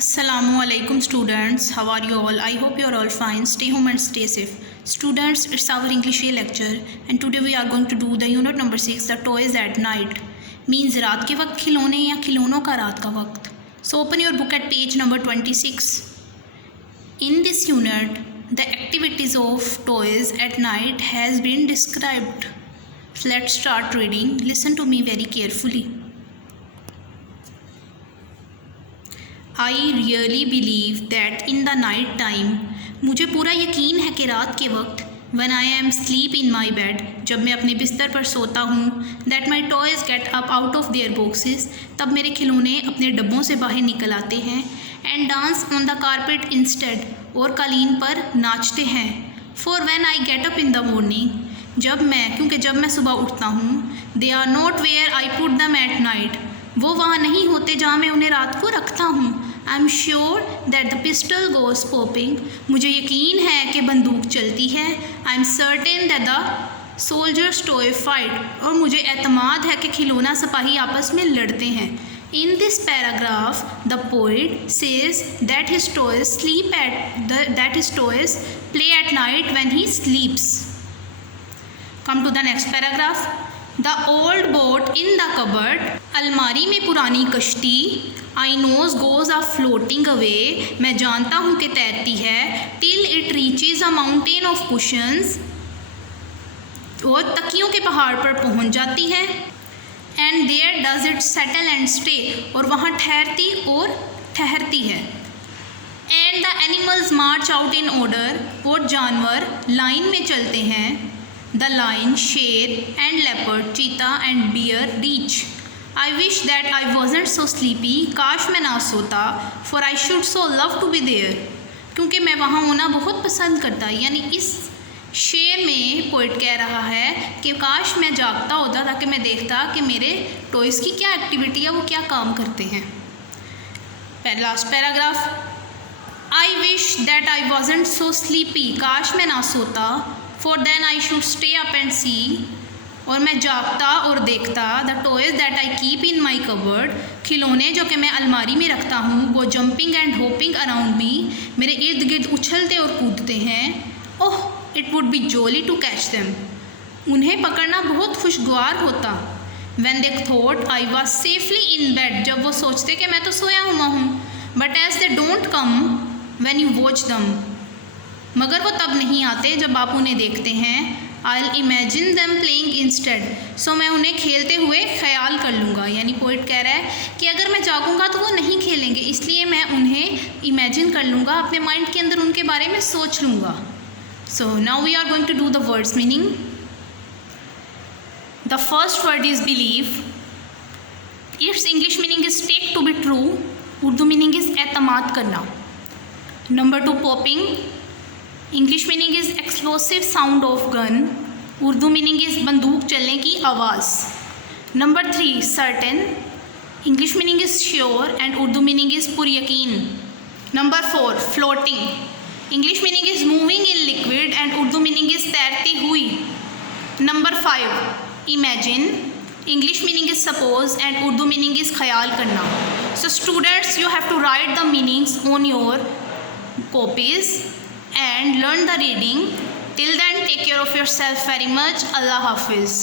Assalamualaikum students, how are you all? I hope you are all fine. Stay home and stay safe. Students, it's our English A lecture and today we are going to do the unit number 6, the toys at night. Means रात के वक्त खिलौने या खिलौनों का रात का वक्त. So open your book at page number 26. In this unit, the activities of toys at night has been described. Let's start reading. Listen to me very carefully. I really believe that in the night time, मुझे पूरा यकीन है कि रात के वक्त when I am sleep in my bed, जब मैं अपने बिस्तर पर सोता हूँ, that my toys get up out of their boxes, तब मेरे खिलौने अपने डब्बों से बाहर निकल आते हैं and dance on the carpet instead, और कालीन पर नाचते हैं. For when I get up in the morning, क्योंकि जब मैं सुबह उठता हूँ, they are not where I put them at night, वो वहाँ नहीं होते जहाँ मैं उन्हें रात को रखता हूँ. I am sure that the pistol goes popping, मुझे यकीन है कि बंदूक चलती है. I am certain that the soldiers toy fight, और मुझे एतमाद है कि खिलौना सिपाही आपस में लड़ते हैं. In this paragraph the poet says that his toys play at night when he sleeps. Come to the next paragraph. The old boat in the cupboard, अलमारी में पुरानी कश्ती. I knows goes a floating away, मैं जानता हूँ कि तैरती है. Till it reaches a mountain of cushions, और तकियों के पहाड़ पर पहुँच जाती है. And there does it settle and stay, और वहाँ ठहरती है. And the animals March out in order, और जानवर लाइन में चलते हैं. The lion, शेर and leopard, चीता and bear reach. I wish that I wasn't so sleepy, काश मैं ना सोता. For I should so love to be there, क्योंकि मैं वहाँ होना बहुत पसंद करता. यानी इस शेर में पोइट कह रहा है कि काश मैं जागता होता ताकि मैं देखता कि मेरे टॉयज़ की क्या एक्टिविटी है, वो क्या काम करते हैं. Last paragraph. I wish that I wasn't so sleepy, काश मैं ना सोता. For then I should stay up and see, और मैं जागता और देखता. The toys that I keep in my cupboard, खिलौने जो कि मैं अलमारी में रखता हूँ, वो jumping and hopping around me, मेरे इर्द गिर्द उछलते और कूदते हैं. Oh, it would be jolly to catch them, उन्हें पकड़ना बहुत खुशगवार होता. When they thought I was safely in bed, जब वो सोचते कि मैं तो सोया हुआ हूँ. But as they don't come when you watch them, मगर वो तब नहीं आते जब आप उन्हें देखते हैं. I'll imagine them playing instead, सो मैं उन्हें खेलते हुए ख्याल कर लूँगा. यानी पोइट कह रहा है कि अगर मैं जागूंगा तो वो नहीं खेलेंगे, इसलिए मैं उन्हें इमेजिन कर लूँगा, अपने माइंड के अंदर उनके बारे में सोच लूँगा. So now we are going to do the words meaning. The first word is believe. Its English meaning is take to be true. Urdu meaning is एतमाद करना. Number 2, popping. English meaning is explosive sound of gun. Urdu meaning is बंदूक चलने की आवाज़. Number 3, certain. English meaning is sure and Urdu meaning is पुरयकीन. Number 4, floating. English meaning is moving in liquid and Urdu meaning is तैरती हुई. Number 5, imagine. English meaning is suppose and Urdu meaning is ख्याल करना. So students, you have to write the meanings on your copies and learn the reading. Till then, take care of yourself very much. Allah Hafiz.